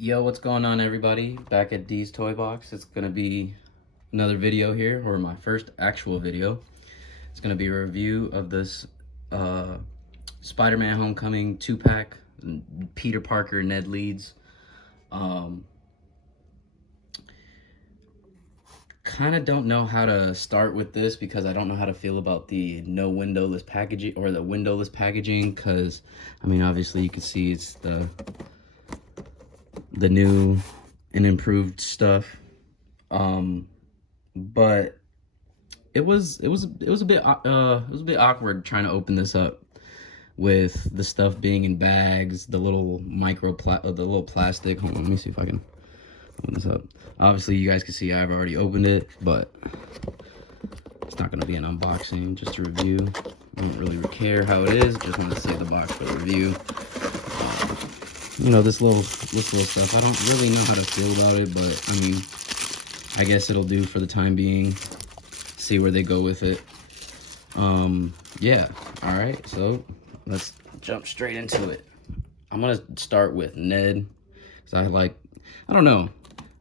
Yo, what's going on, everybody? Back at D's Toy Box. It's gonna be another video here, or my first actual video. It's gonna be a review of this Spider-Man Homecoming 2-pack, Peter Parker, Ned Leeds. Kind of don't know how to start with this because I don't know how to feel about the no windowless packaging or the windowless packaging. Because I mean, obviously, you can see it's the new and improved stuff. But it was a bit awkward trying to open this up with the stuff being in bags, the little the little plastic. Hold on, let me see if I can open this up. Obviously, you guys can see I've already opened it, but it's not going to be an unboxing, just a review. I don't really care how it is. Just want to save the box for the review. You know, this little stuff, I don't really know how to feel about it, but I mean, I guess it'll do for the time being. See where they go with it. Yeah, all right, so let's jump straight into it. I'm gonna start with Ned, because I don't know,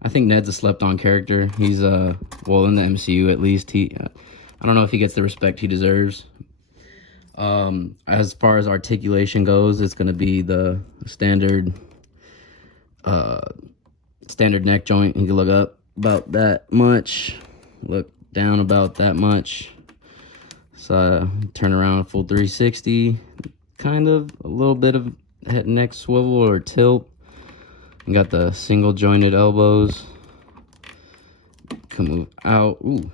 I think Ned's a slept-on character. He's well, in the MCU at least, I don't know if he gets the respect he deserves. As far as articulation goes, it's gonna be the standard neck joint. You can look up about that much, look down about that much. So turn around full 360, kind of a little bit of head and neck swivel or tilt. You got the single jointed elbows. Can move out. Ooh,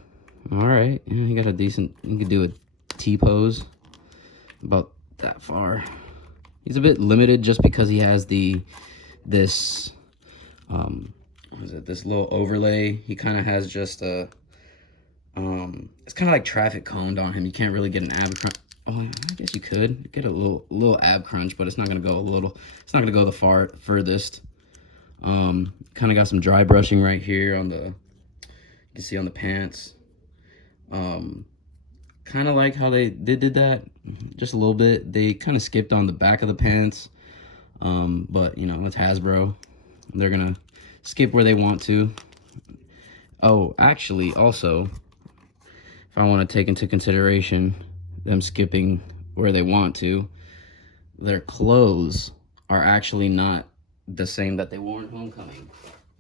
all right. Yeah, you got a decent. You could do a T pose about that far. He's a bit limited just because he has this what is it? This little overlay. He kind of has just a it's kind of like traffic coned on him. You can't really get an ab crunch. Oh, I guess you could get a little ab crunch, but it's not gonna go it's not gonna go the furthest. Kind of got some dry brushing right here on you can see on the pants. Kind of like how they did that, just a little bit. They kind of skipped on the back of the pants, but you know, it's Hasbro. They're gonna skip where they want to. Oh, actually, also, if I want to take into consideration them skipping where they want to, their clothes are actually not the same that they wore in Homecoming.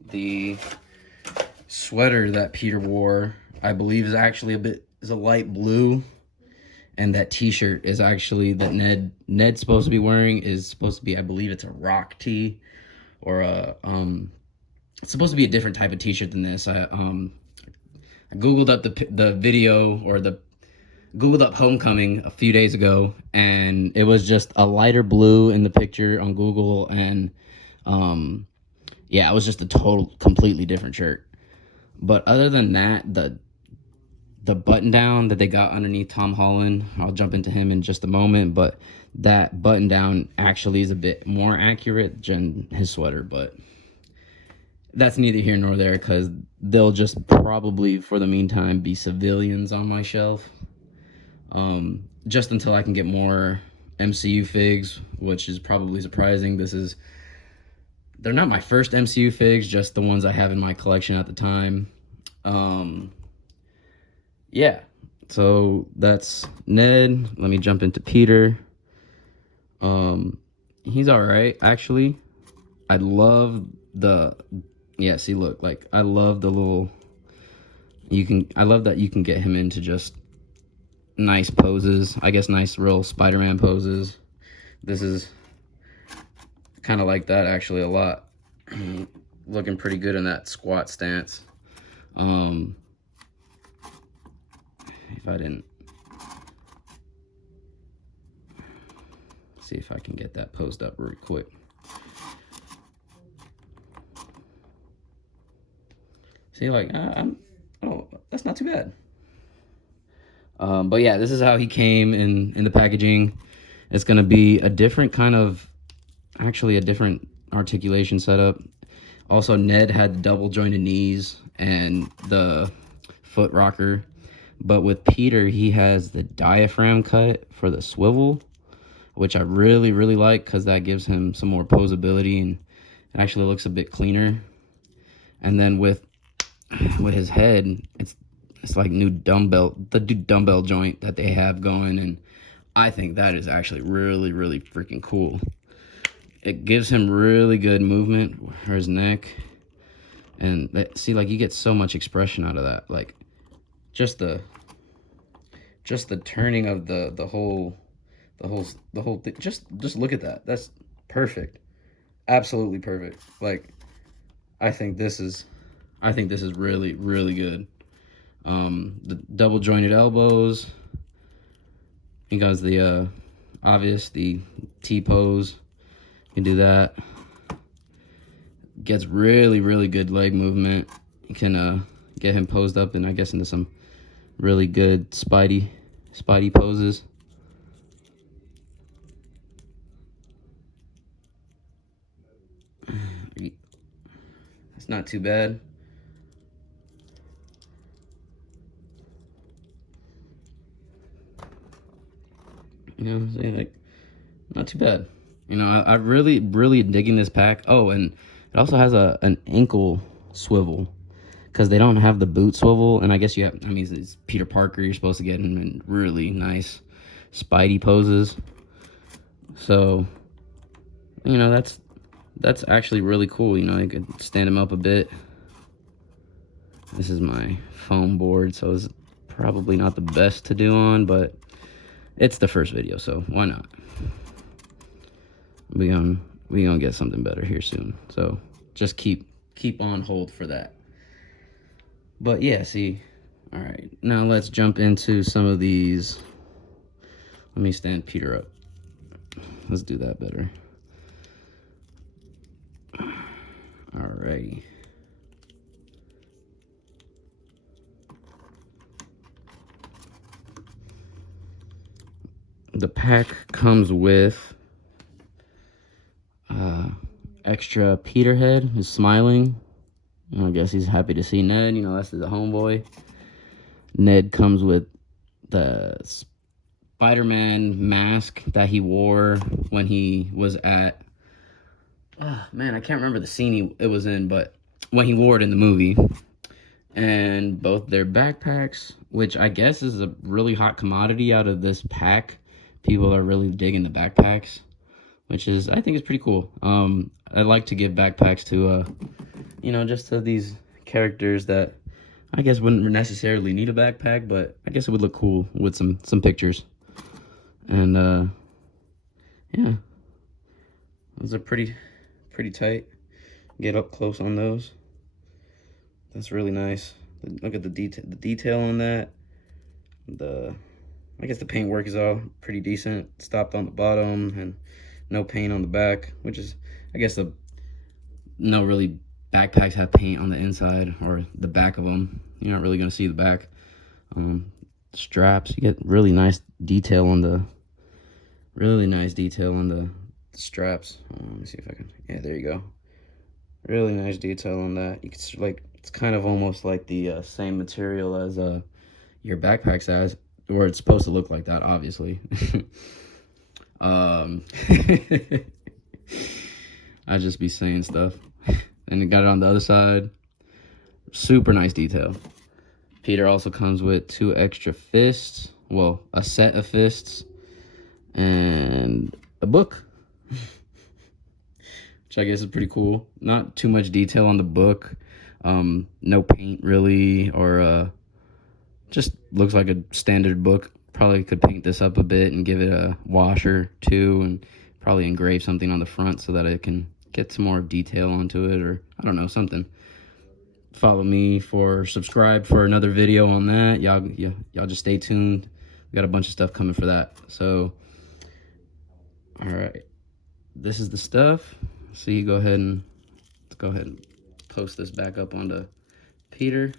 The sweater that Peter wore, I believe, is actually is a light blue, and that t-shirt is actually that Ned's supposed to be wearing is supposed to be, I believe it's a rock tee, or a it's supposed to be a different type of t-shirt than this. I googled up the video, or googled up Homecoming a few days ago, and it was just a lighter blue in the picture on Google, and yeah, it was just a completely different shirt. But other than that, the button down that they got underneath Tom Holland, I'll jump into him in just a moment, but that button down actually is a bit more accurate than his sweater. But that's neither here nor there, because they'll just probably, for the meantime, be civilians on my shelf. Just until I can get more MCU figs, which is probably surprising. They're not my first MCU figs, just the ones I have in my collection at the time. Yeah, so that's Ned. Let me jump into Peter. He's all right, actually. I love yeah, see, look, like, I love the little, I love that you can get him into just nice poses. I guess nice real Spider-Man poses. This is kind of like that, actually, a lot. Looking pretty good in that squat stance. If I didn't see if I can get that posed up really quick. See, like, oh, that's not too bad. But yeah, this is how he came in the packaging. It's gonna be a different kind of, actually a different articulation setup. Also, Ned had double jointed knees and the foot rocker, but with Peter, he has the diaphragm cut for the swivel, which I really like, because that gives him some more posability, and It actually looks a bit cleaner. And then with his head, it's like the dumbbell joint that they have going, and I think that is actually really, really freaking cool. It gives him really good movement for his neck, and see, like, you get so much expression out of that. Like, just the turning of the whole thing. Just look at that. That's perfect. Absolutely perfect. Like, I think this is really, really good. The double jointed elbows. He does the obvious, the T pose. You can do that. Gets really, really good leg movement. You can get him posed up and I guess into some really good spidey poses. It's not too bad. You know what I'm saying? Like, not too bad. You know, I really, really digging this pack. Oh, and it also has an ankle swivel, because they don't have the boot swivel. And I guess you have, I mean, it's Peter Parker. You're supposed to get him in really nice spidey poses. So, you know, that's actually really cool. You know, you could stand him up a bit. This is my foam board, so it's probably not the best to do on, but it's the first video, so why not? We gonna get something better here soon. So just keep on hold for that. But yeah, see, all right. Now let's jump into some of these. Let me stand Peter up. Let's do that better. Alrighty. The pack comes with extra Peter head who's smiling. I guess he's happy to see Ned. You know, that's the homeboy. Ned comes with the Spider-Man mask that he wore when he was at... Oh, man, I can't remember the scene it was in, but when he wore it in the movie. And both their backpacks, which I guess is a really hot commodity out of this pack. People are really digging the backpacks, which is, I think, is pretty cool. I like to give backpacks to, you know, just to these characters that I guess wouldn't necessarily need a backpack, but I guess it would look cool with some pictures. And yeah, those are pretty tight. Get up close on those. That's really nice. Look at the detail on that. I guess the paint work is all pretty decent. Stopped on the bottom and no paint on the back, which is, I guess, no really backpacks have paint on the inside or the back of them. You're not really gonna see the back. Straps, you get really nice detail on the straps. Let me see if I can. Yeah, there you go. Really nice detail on that. You can, like, it's kind of almost like the same material as your backpacks has, or it's supposed to look like that, obviously. I just be saying stuff. And you got it on the other side. Super nice detail. Peter also comes with 2 extra fists. Well, a set of fists and a book, which I guess is pretty cool. Not too much detail on the book. No paint really, or just looks like a standard book. Probably could paint this up a bit and give it a wash or two, and probably engrave something on the front so that it can get some more detail onto it, or I don't know, something. Follow me subscribe for another video on that. Y'all just stay tuned. We got a bunch of stuff coming for that. So, all right, this is the stuff. So let's go ahead and post this back up onto Peter.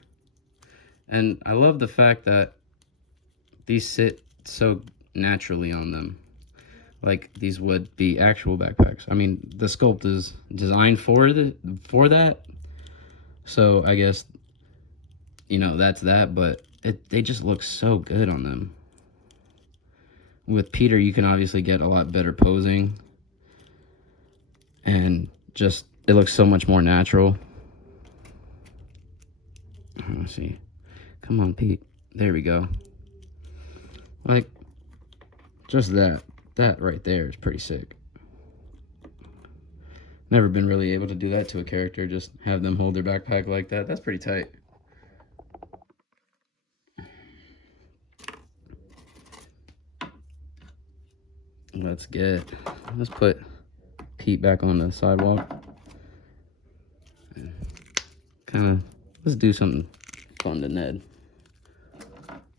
And I love the fact that these sit so naturally on them, like these would be actual backpacks. I mean, the sculpt is designed for that. So I guess, you know, that's that, but they just look so good on them. With Peter, you can obviously get a lot better posing and just it looks so much more natural. Let's see. Come on, Pete. There we go. Like, just that right there is pretty sick. Never been really able to do that to a character, just have them hold their backpack like that. That's pretty tight. Let's put Pete back on the sidewalk. Let's do something fun to Ned.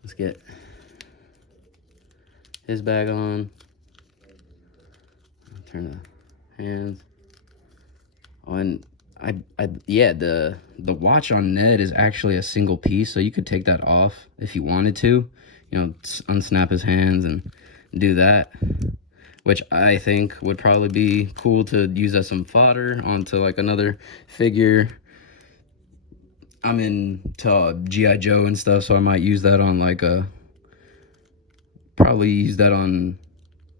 Let's get his bag on. Turn the hands. Oh, and yeah, the watch on Ned is actually a single piece, so you could take that off if you wanted to. You know, unsnap his hands and do that, which I think would probably be cool to use as some fodder onto like another figure. I'm into G.I. Joe and stuff, so I might use that on like probably use that on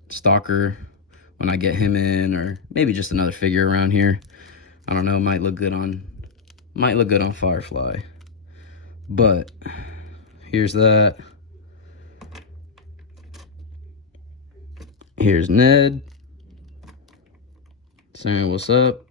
Stalker when I get him in, or maybe just another figure around here. I don't know, might look good on Firefly. But here's that. Here's Ned saying what's up.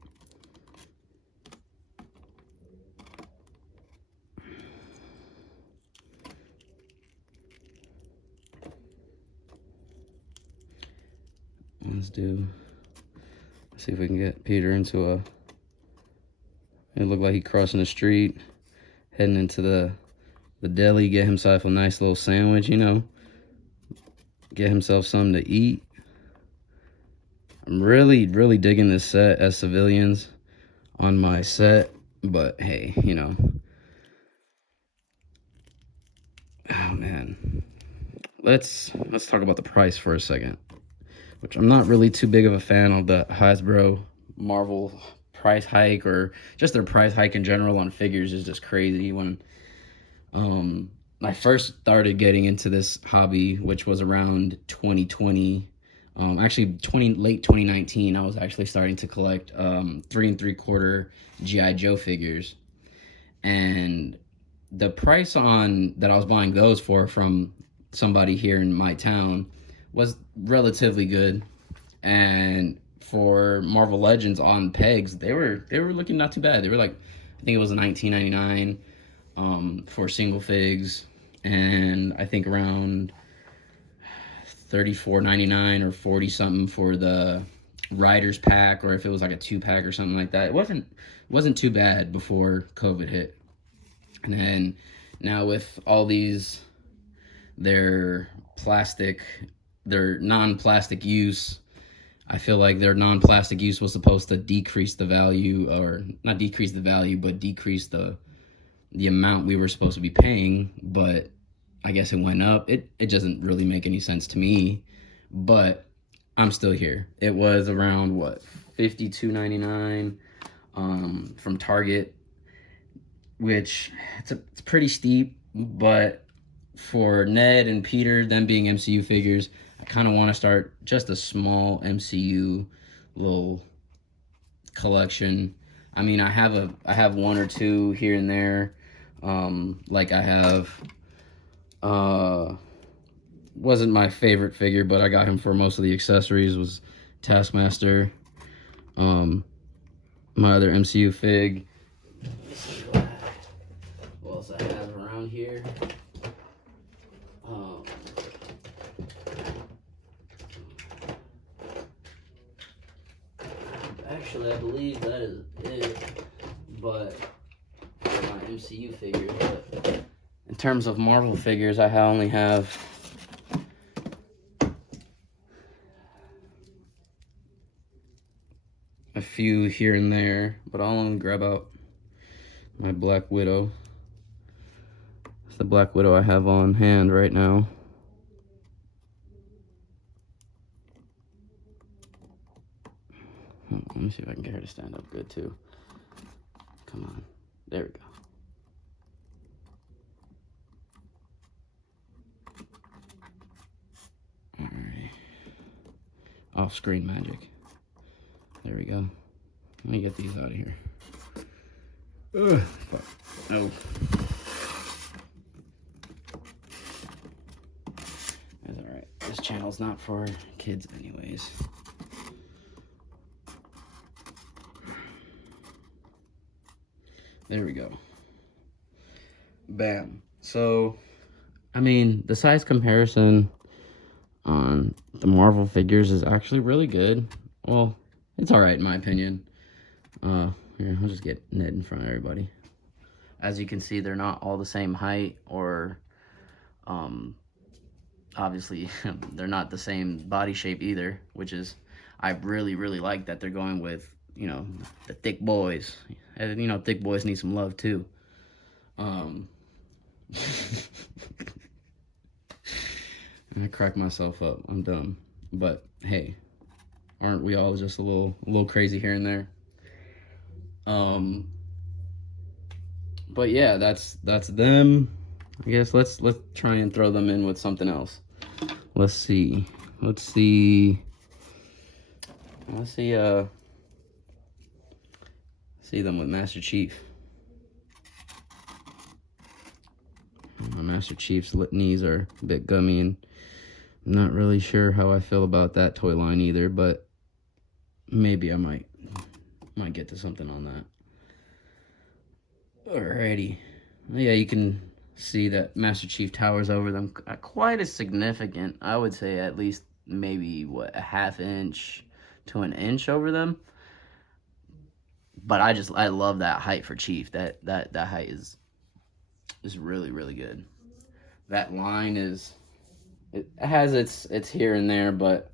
Let's see if we can get Peter into it looked like he crossing the street, heading into the deli, get himself a nice little sandwich, you know, get himself something to eat. I'm really digging this set as civilians on my set, but hey, you know. Oh man. Let's talk about the price for a second, which I'm not really too big of a fan of the Hasbro Marvel price hike, or just their price hike in general on figures is just crazy. When I first started getting into this hobby, which was around 2020, actually late 2019, I was actually starting to collect 3 3/4 G.I. Joe figures, and the price on that I was buying those for from somebody here in my town was relatively good. And for Marvel Legends on pegs, they were looking not too bad. They were like, I think it was $19.99 for single figs, and I think around $34.99 or 40 something for the Riders pack, or if it was like a 2-pack or something like that. It wasn't too bad before COVID hit. And then now with all these, their non-plastic use, I feel like their non-plastic use was supposed to decrease the value, or not decrease the value, but decrease the amount we were supposed to be paying. But I guess it went up. It doesn't really make any sense to me, but I'm still here. It was around what, $52.99 from Target, which it's pretty steep. But for Ned and Peter, them being MCU figures, I kind of want to start just a small MCU little collection. I mean, I have 1 or 2 here and there. Like I have, wasn't my favorite figure, but I got him for most of the accessories, was Taskmaster. My other MCU fig. Let's see what else I have around here. Actually, I believe that is it, but for my MCU figures. But in terms of Marvel figures, I only have a few here and there, but I'll only grab out my Black Widow. It's the Black Widow I have on hand right now. Let me see if I can get her to stand up good too. Come on. There we go. Alright. Off-screen magic. There we go. Let me get these out of here. Ugh, fuck. No. That's alright. This channel's not for kids anyways. There we go. Bam. So, I mean, the size comparison on the Marvel figures is actually really good. Well, it's alright in my opinion. Here, I'll just get Ned in front of everybody. As you can see, they're not all the same height, or obviously they're not the same body shape either, which is, I really like that they're going with, you know, the thick boys. And, you know, thick boys need some love too. I crack myself up. I'm dumb. But hey, aren't we all just a little crazy here and there? But yeah, that's them. I guess let's try and throw them in with something else. Let's see see them with Master Chief. My Master Chief's knees are a bit gummy, and I'm not really sure how I feel about that toy line either, but maybe I might get to something on that. Alrighty. Yeah, you can see that Master Chief towers over them quite as significant. I would say at least maybe, what, a ½ inch to an inch over them. But I love that height for Chief. That height is really good. That line it has its here and there, but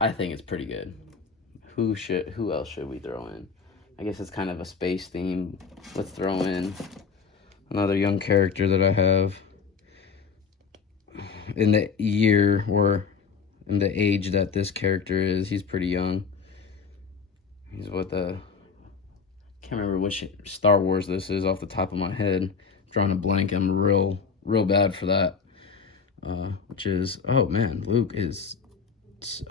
I think it's pretty good. Who else should we throw in? I guess it's kind of a space theme. Let's throw in another young character that I have in the year or in the age that this character is. He's pretty young. He's what can't remember which Star Wars this is off the top of my head. I'm drawing a blank. I'm real bad for that. Which is, oh man, Luke is,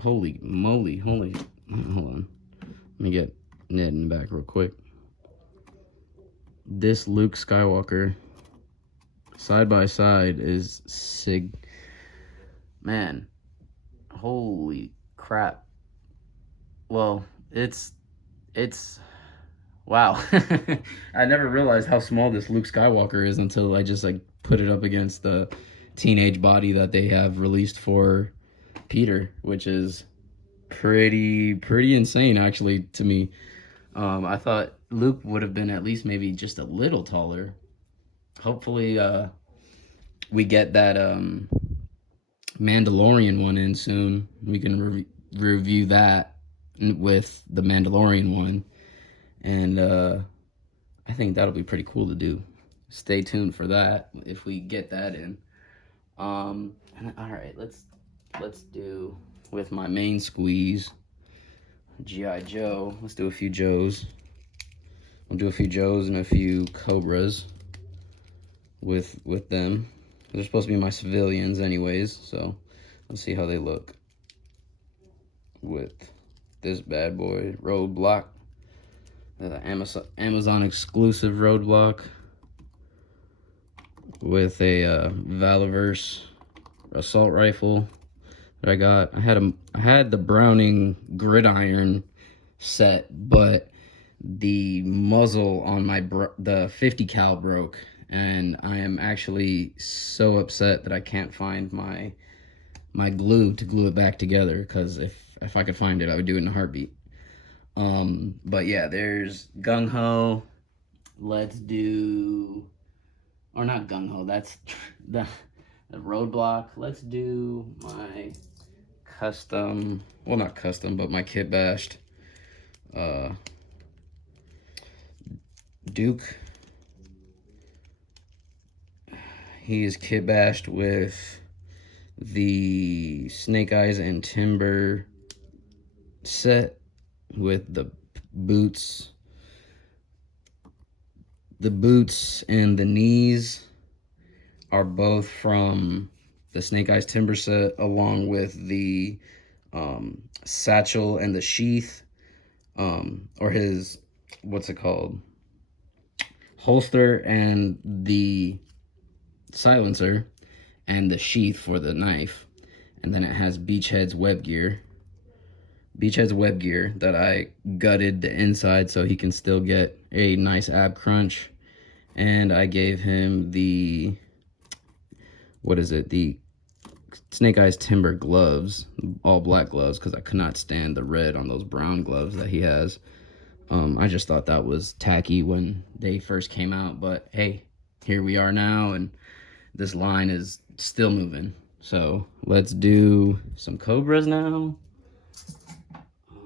holy moly, hold on. Let me get Ned in the back real quick. This Luke Skywalker side by side is man, holy crap. Well, it's wow. I never realized how small this Luke Skywalker is until I just put it up against the teenage body that they have released for Peter, which is pretty insane actually to me. I thought Luke would have been at least maybe just a little taller. Hopefully we get that Mandalorian one in soon. We can review that with the Mandalorian one, and I think that'll be pretty cool to do. Stay tuned for that if we get that in. And all right, let's do with my main squeeze, G.I. Joe. Let's do a few Joes. We'll do a few Joes and a few Cobras with them. They're supposed to be my civilians anyways, so let's see how they look with this bad boy. Roadblock, the Amazon exclusive Roadblock with a Valaverse assault rifle that I got. I had the Browning Gridiron set, but the muzzle on the 50 cal broke, and I am actually so upset that I can't find my glue to glue it back together, because if I could find it, I would do it in a heartbeat. But yeah, there's Gung Ho. Let's do, or not Gung Ho, that's the Roadblock. Let's do my custom, well, not custom, but my kit bashed Duke. He is kit bashed with the Snake Eyes and Timber set with the boots. The boots and the knees are both from the Snake Eyes Timber set, along with the satchel and the sheath or his, what's it called, holster and the silencer and the sheath for the knife. And then it has Beachhead's web gear. Beachhead's web gear that I gutted the inside so he can still get a nice ab crunch. And I gave him the, what is it, the Snake Eyes Timber gloves, all black gloves, because I could not stand the red on those brown gloves that he has. I just thought that was tacky when they first came out, but hey, here we are now, and this line is still moving. So let's do some Cobras now.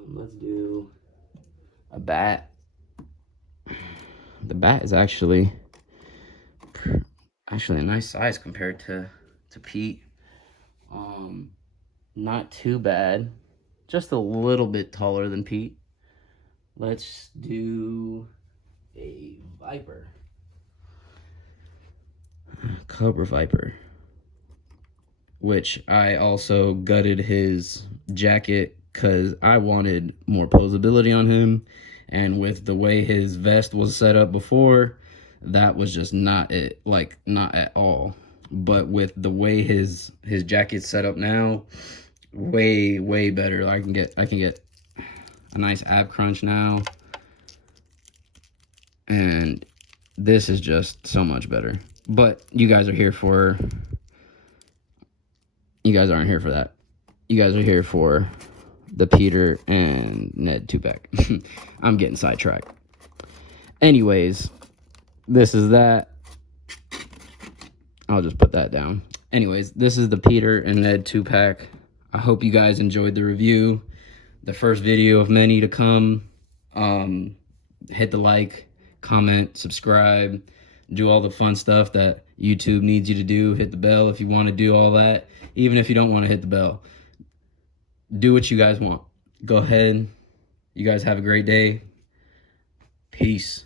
Let's do a bat. The bat is actually a nice size compared to Pete. Not too bad, just a little bit taller than Pete. Let's do a Viper. Cobra Viper. Which I also gutted his jacket because I wanted more posability on him. And with the way his vest was set up before, that was just not it, like not at all. But with the way his jacket's set up now, way better. I can get a nice ab crunch now, and this is just so much better. But you guys are here for, you guys aren't here for that. You guys are here for the Peter and Ned 2-pack. I'm getting sidetracked. Anyways, this is that. I'll just put that down. Anyways, this is the Peter and Ned 2-pack. I hope you guys enjoyed the review. The first video of many to come. Hit the like, comment, subscribe, do all the fun stuff that YouTube needs you to do. Hit the bell if you want to do all that. Even if you don't want to hit the bell, do what you guys want. Go ahead. You guys have a great day. Peace.